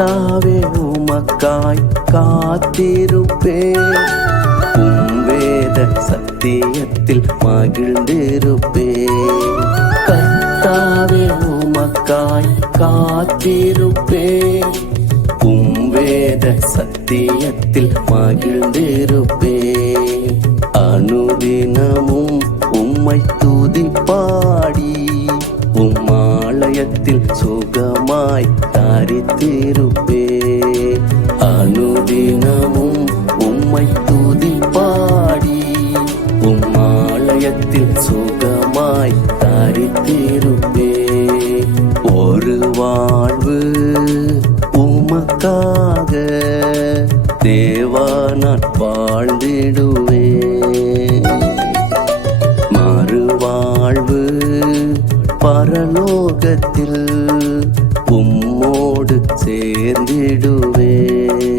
கர்த்தாவே உமக்காய் காத்திருப்பேன், வேத சத்தியத்தில் மகிழ்ந்திருப்பேன். கர்த்தாவே உமக்காய் காத்திருப்பேன், வேத சத்தியத்தில் மகிழ்ந்திருப்பேன். அனுதினமும் உம்மை துதிப்பாடி ஆலயத்தில் சுகமாய் தரித்திருப்பேன். அனுதினமும் உம்மை துதிப்பாடி ஆலயத்தில் சுகமாய் தரித்திருப்பேன். ஒரு வாழ்வு உமக்காக தேவா நான் வாழ்ந்திடுவேன். மறுவாழ்வு பரலோகத்தில் உம்மோடு சேர்ந்திடுவேன்.